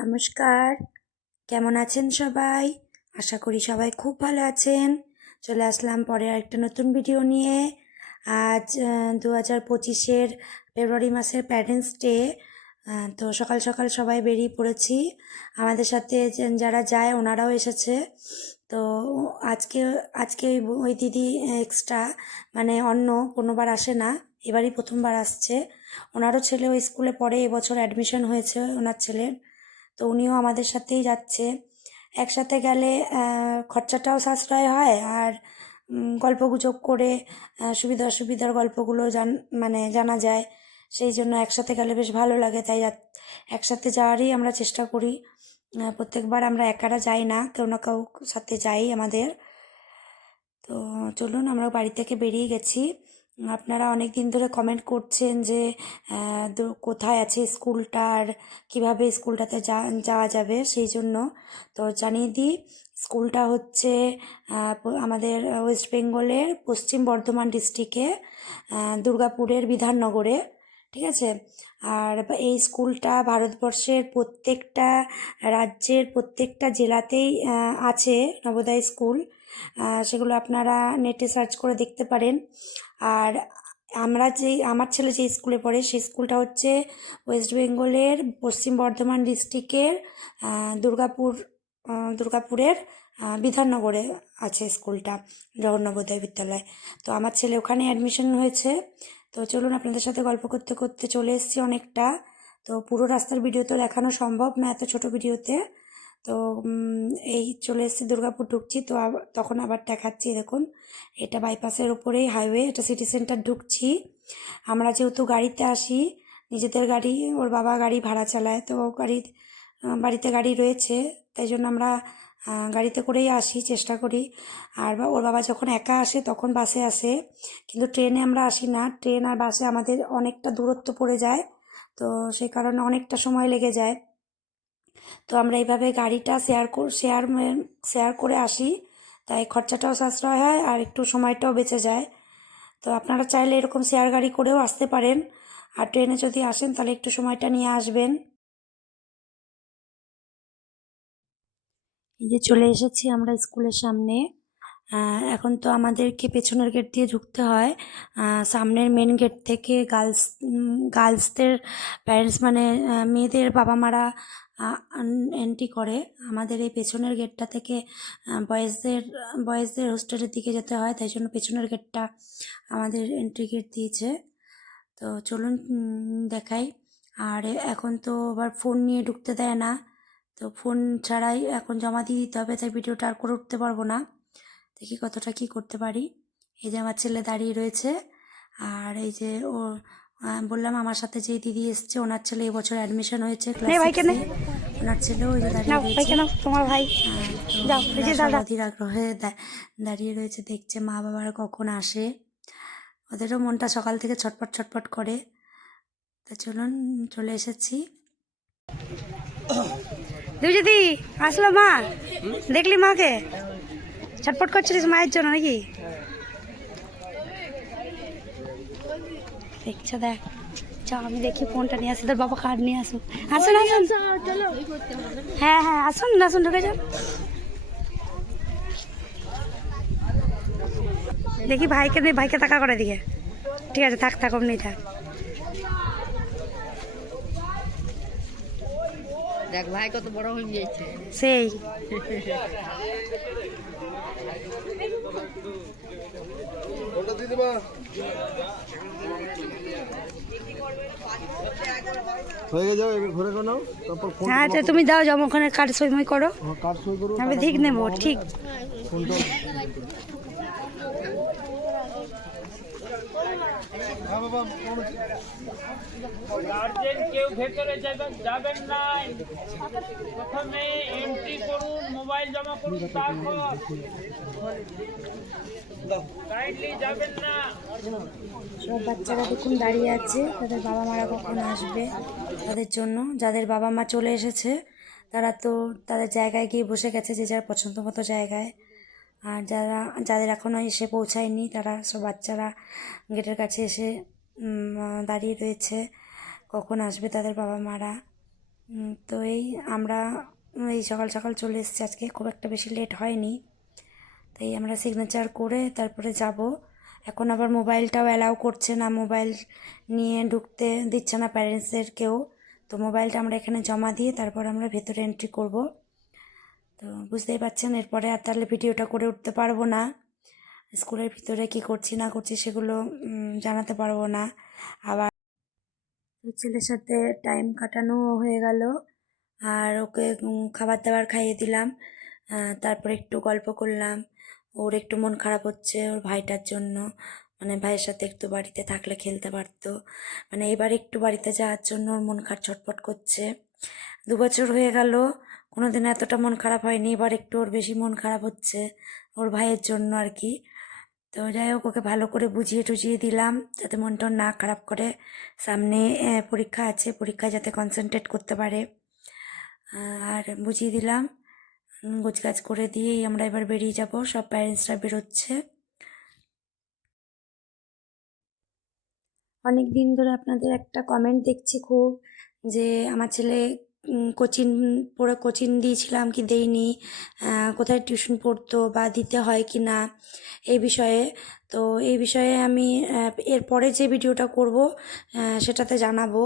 নমস্কার, কেমন আছেন সবাই? আশা করি সবাই খুব ভালো আছেন। চলে আসলাম পরে আরেকটা নতুন ভিডিও নিয়ে। আজ 2025-এর ফেব্রুয়ারি মাসের প্যারেন্টস ডে। তো সকাল সকাল সবাই বেরিয়ে পড়েছি। আমাদের সাথে যারা যায় ওনারাও এসেছে। তো আজকে আজকে ওই দিদি এক্সট্রা মানে অন্য কোনোবার আসে না, এবারই প্রথমবার আসছে। ওনারও ছেলে ওই স্কুলে পড়ে, এবছর অ্যাডমিশন হয়েছে ওনার ছেলের। তো উনিও আমাদের সাথেই যাচ্ছে। একসাথে গেলে খরচাটাও সাশ্রয় হয়, আর গল্পগুজব করে সুবিধা অসুবিধার গল্পগুলো জানা যায়। সেই জন্য একসাথে গেলে বেশ ভালো লাগে, তাই একসাথে যাওয়ারই আমরা চেষ্টা করি। প্রত্যেকবার আমরা একারা যাই না, কেউ না কেউ সাথে যাই আমাদের। তো চলুন, আমরা বাড়ি থেকে বেরিয়ে গেছি। আপনারা অনেক দিন ধরে কমেন্ট করছেন যে কোথায় আছে স্কুলটা আর কীভাবে স্কুলটাতে যাওয়া যাবে, সেই জন্য তো জানিয়ে দিই। স্কুলটা হচ্ছে আমাদের ওয়েস্ট বেঙ্গলের পশ্চিম বর্ধমান ডিস্ট্রিক্টে দুর্গাপুরের বিধাননগরে, ঠিক আছে। আর এই স্কুলটা ভারতবর্ষের প্রত্যেকটা রাজ্যের প্রত্যেকটা জেলাতেই আছে নবোদয় স্কুল। সেগুলো আপনারা নেটে সার্চ করে দেখতে পারেন। আর আমার ছেলে যে স্কুলে পড়ে সেই স্কুলটা হচ্ছে ওয়েস্ট বেঙ্গলের পশ্চিম বর্ধমান ডিস্ট্রিক্টের দুর্গাপুরের বিধাননগরে আছে স্কুলটা, জগন্নাথ নবোদয় বিদ্যালয়। তো আমার ছেলে ওখানে অ্যাডমিশন হয়েছে। তো চলুন, আপনাদের সাথে গল্প করতে করতে চলে এসেছি অনেকটা। তো পুরো রাস্তার ভিডিও তো দেখানো সম্ভব না এত ছোট ভিডিওতে। তো এই চলে এসেছি, দুর্গাপুর ঢুকছি। তো তখন আবার দেখাচ্ছি, দেখুন এটা বাইপাসের ওপরেই হাইওয়ে, এটা সিটি সেন্টার ঢুকছি। আমরা যেহেতু গাড়িতে আসি, নিজেদের গাড়ি, ওর বাবা গাড়ি ভাড়া চালায়, তো বাড়িতে গাড়ি রয়েছে, তাই জন্য আমরা গাড়িতে করেই আসি, চেষ্টা করি। আর ওর বাবা যখন একা আসে তখন বাসে আসে, কিন্তু ট্রেনে আমরা আসি না। ট্রেন আর বাসে আমাদের অনেকটা দূরত্ব পড়ে যায়, তো সেই কারণে অনেকটা সময় লেগে যায়। তো আমরা এইভাবে গাড়িটা শেয়ার করে আসি, তাই খরচাটাও সাশ্রয় হয় আর একটু সময়টাও বেঁচে যায়। তো আপনারা চাইলে এরকম শেয়ার গাড়ি করেও আসতে পারেন, আর ট্রেনে যদি আসেন তাহলে একটু সময়টা নিয়ে আসবেন। এই যে চলে এসেছি আমরা স্কুলের সামনে। এখন তো আমাদেরকে পেছনের গেট দিয়ে ঢুকতে হয়। সামনের মেন গেট থেকে গার্লসদের প্যারেন্টস মানে মেয়েদের বাবা মারা এন্ট্রি করে। আমাদের এই পেছনের গেটটা থেকে বয়েজদের হোস্টেলের দিকে যেতে হয়, তাই জন্য পেছনের গেটটা আমাদের এন্ট্রি গেট দিয়েছে। তো চলুন দেখাই। আর এখন তো আবার ফোন নিয়ে ঢুকতে দেয় না, তো ফোন ছাড়াই এখন জমা দিয়ে দিতে হবে, তাই ভিডিওটা আর করে উঠতে পারবো না। দেখি কতটা কি করতে পারি। এই যে আমার ছেলে দাঁড়িয়ে রয়েছে, আর এই যে ও বললাম আমার সাথে যে দিদি এসছে, ওনার ছেলে এবছর অ্যাডমিশন হয়েছে ক্লাস 6-এ। ওনার ছেলেও ওই যে দাঁড়িয়ে রয়েছে, তোমার ভাই অধীর আগ্রহে দাঁড়িয়ে রয়েছে, দেখছে মা বাবার কখন আসে। ওদেরও মনটা সকাল থেকে ছটপট ছটপট করে। তা চলুন, চলে এসেছি। দিদি আসলো মা, দেখলি মাকে ছটপট করছিলিস মায়ের জন্য নাকি? দেখছো, দেখ আমি দেখি ফোনটা নিয়ে আসি, তোর বাবা কার্ড নিয়ে আসুন। আসুন আসুন, হ্যাঁ হ্যাঁ আসুন আসুন, ঢুকে যান। দেখি ভাইকে টাকা করে দিকে। ঠিক আছে, থাক অমনি থাক। দেখ ভাই কত বড় হয়ে গিয়েছে সেই। আচ্ছা তুমি দাও, যাও ওখানে কার্ড সই করো, আমি ঠিক নেবো। ঠিক গার্জেন কেউ ভেতরে যাবেন না, প্রথমে এন্ট্রি করুন, মোবাইল জমা করুন, তারপর কাইন্ডলি যাবেন না। সব বাচ্চারা দেখুন দাঁড়িয়ে আছে, তাদের বাবা মারা কখন আসবে তাদের জন্য। যাদের বাবা মা চলে এসেছে তারা তো তাদের জায়গায় গিয়ে বসে গেছে, যে যার পছন্দ মতো জায়গায়। আর যাদের এখনও এসে পৌঁছায়নি তারা সব বাচ্চারা গেটের কাছে এসে দাঁড়িয়ে রয়েছে, কখন আসবে তাদের বাবা মারা। তো এই আমরা এই সকাল সকাল চলে এসেছি, আজকে খুব একটা বেশি লেট হয়নি। তাই আমরা সিগনেচার করে তারপরে যাব। এখন আবার মোবাইলটাও অ্যালাউ করছে না, মোবাইল নিয়ে ঢুকতে দিচ্ছে না প্যারেন্টসদের কেউ। তো মোবাইলটা আমরা এখানে জমা দিয়ে তারপর আমরা ভেতরে এন্ট্রি করব। তো বুঝতেই পারছেন এরপরে আর তাহলে ভিডিওটা করে উঠতে পারবো না, স্কুলের ভিতরে কি করছি না করছি সেগুলো জানাতে পারবো না। আবার ছেলের সাথে টাইম কাটানো হয়ে গেল, আর ওকে খাবার দাবার খাইয়ে দিলাম। তারপরে একটু গল্প করলাম। ওর একটু মন খারাপ হচ্ছে ওর ভাইটার জন্য, মানে ভাইয়ের সাথে একটু বাড়িতে থাকলে খেলতে পারতো, মানে এবার একটু বাড়িতে যাওয়ার জন্য ওর মন ছটফট করছে। 2 বছর হয়ে গেল, কোনোদিন এতটা মন খারাপ হয়নি, এবার একটু ওর বেশি মন খারাপ হচ্ছে ওর ভাইয়ের জন্য আর কি। তো যাই হোক, ওকে ভালো করে বুঝিয়ে টুঝিয়ে দিলাম যাতে মনটা ওর না খারাপ করে। সামনে পরীক্ষা আছে, পরীক্ষায় যাতে কনসেন্ট্রেট করতে পারে। আর বুঝিয়ে দিলাম, গোছগাছ করে দিয়েই আমরা এবার বেরিয়ে যাব, সব প্যারেন্টসরা বেরোচ্ছে। অনেক দিন ধরে আপনাদের একটা কমেন্ট দেখছি খুব, যে আমার ছেলে কোচিং পড়ে কোচিং দিয়েছিলাম কি দেইনি, কোথায় টিউশন পড়তো বা দিতে হয় কি না এই বিষয়ে। তো এই বিষয়ে আমি এরপরে যে ভিডিওটা করব সেটাতে জানাবো।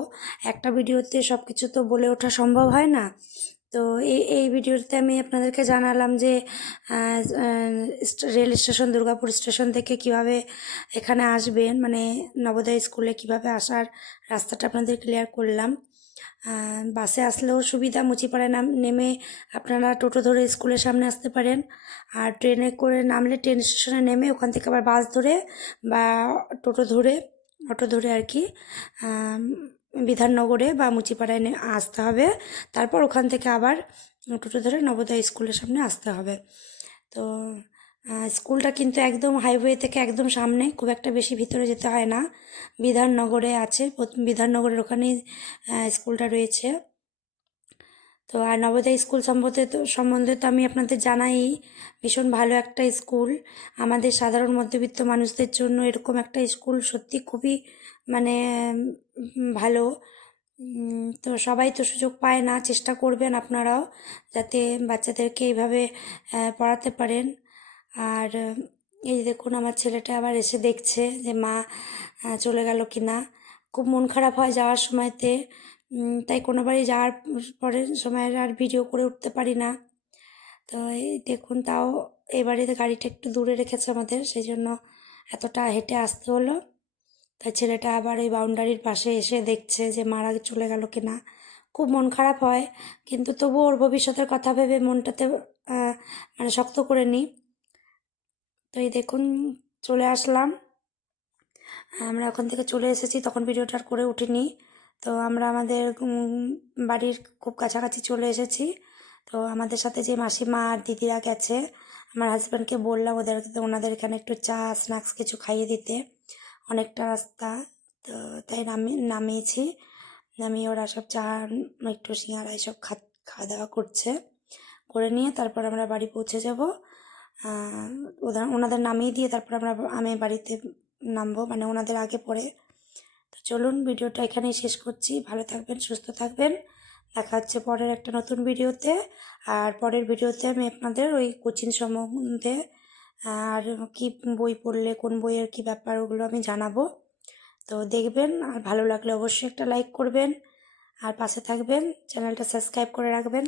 একটা ভিডিওতে সব কিছু তো বলে ওঠা সম্ভব হয় না। তো এই ভিডিওতে আমি আপনাদেরকে জানালাম যে রেল স্টেশন, দুর্গাপুর স্টেশন থেকে কিভাবে এখানে আসবেন, মানে নবোদয় স্কুলে কিভাবে আসার রাস্তাটা আপনাদের ক্লিয়ার করলাম। বাসে আসলেও সুবিধা, মুচিপাড়ায় নেমে আপনারা টোটো ধরে স্কুলের সামনে আসতে পারেন। আর ট্রেনে করে নামলে ট্রেন স্টেশনে নেমে ওখান থেকে আবার বাস ধরে বা টোটো ধরে, অটো ধরে আর কি বিধাননগরে বা মুচিপাড়ায় আসতে হবে। তারপর ওখান থেকে আবার টোটো ধরে নবোদয় স্কুলের সামনে আসতে হবে। তো স্কুলটা কিন্তু একদম হাইওয়ে থেকে একদম সামনে, খুব একটা বেশি ভিতরে যেতে হয় না। বিধাননগরে আছে, বিধাননগরের ওখানেই স্কুলটা রয়েছে। তো আর নবোদয় স্কুল সম্বন্ধে তো আমি আপনাদের জানাই, ভীষণ ভালো একটা স্কুল। আমাদের সাধারণ মধ্যবিত্ত মানুষদের জন্য এরকম একটা স্কুল সত্যি খুবই মানে ভালো। তো সবাই তো সুযোগ পায় না, চেষ্টা করবেন আপনারাও যাতে বাচ্চাদেরকে এইভাবে পড়াতে পারেন। আর এই দেখুন আমার ছেলেটা আবার এসে দেখছে যে মা চলে গেল কি না। খুব মন খারাপ হয় যাওয়ার সময়তে, তাই কোনোবারই যাওয়ার পরের সময় আর ভিডিও করে উঠতে পারি না। তো এই দেখুন, তাও এবারে গাড়িটা একটু দূরে রেখেছে আমাদের, সেই জন্য এতটা হেঁটে আসতে হলো। তাই ছেলেটা আবার এই বাউন্ডারির পাশে এসে দেখছে যে মারা চলে গেল কিনা। খুব মন খারাপ হয়, কিন্তু তবুও ওর ভবিষ্যতের কথা ভেবে মনটাতে মানে শক্ত করে নিই। তো এই দেখুন চলে আসলাম, আমরা ওখান থেকে চলে এসেছি, তখন ভিডিওটা আর করে উঠিনি। তো আমরা আমাদের বাড়ির খুব কাছাকাছি চলে এসেছি। তো আমাদের সাথে যে মাসিমা আর দিদিরা গেছে, আমার হাজব্যান্ডকে বললাম ওনাদের এখানে একটু চা স্ন্যাক্স কিছু খাইয়ে দিতে, অনেকটা রাস্তা। তো তাই নামিয়েছি, নামিয়ে ওরা সব চা একটু সিঙ্গারা এসব খাওয়া দাওয়া করছে, করে নিয়ে তারপর আমরা বাড়ি পৌঁছে যাব। ওনাদের নামিয়ে দিয়ে তারপর আমি বাড়িতে নামবো, মানে ওনাদের আগে পরে। তো চলুন ভিডিওটা এখানেই শেষ করছি, ভালো থাকবেন, সুস্থ থাকবেন, দেখা হচ্ছে পরের একটা নতুন ভিডিওতে। আর পরের ভিডিওতে আমি আপনাদের ওই কোচিং সম্বন্ধে আর কি বই পড়লে কোন বইয়ের কি ব্যাপার ওগুলো আমি জানাবো। তো দেখবেন, আর ভালো লাগলে অবশ্যই একটা লাইক করবেন, আর পাশে থাকবেন, চ্যানেলটা সাবস্ক্রাইব করে রাখবেন।